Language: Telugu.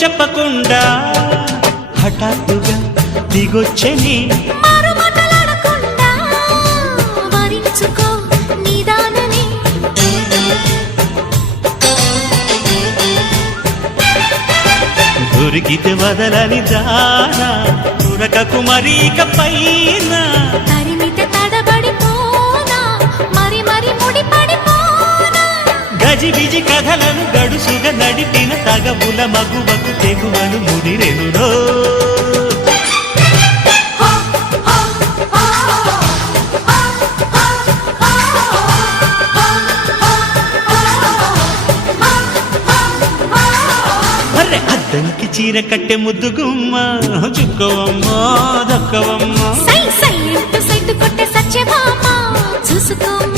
చెప్పకుండా హఠాత్తుగా దిగొచ్చని దొరికితే వదలని దానా తురకకు మరీక పైన తరిమితే తడబడిపోనా మరి మరి ముడిపడిపోనా గజిబిజి కథలను గడుసుగా నడిపిన తగవుల మగువకు తెగువను ముడిరెనురో అద్దంకి చీర కట్టె ముద్దుగుమ్మ చుక్కవమ్మ దక్కవమ్మ సై సై అంటూ సైటు కొట్టే సత్యభామ చూసుకోమ్మ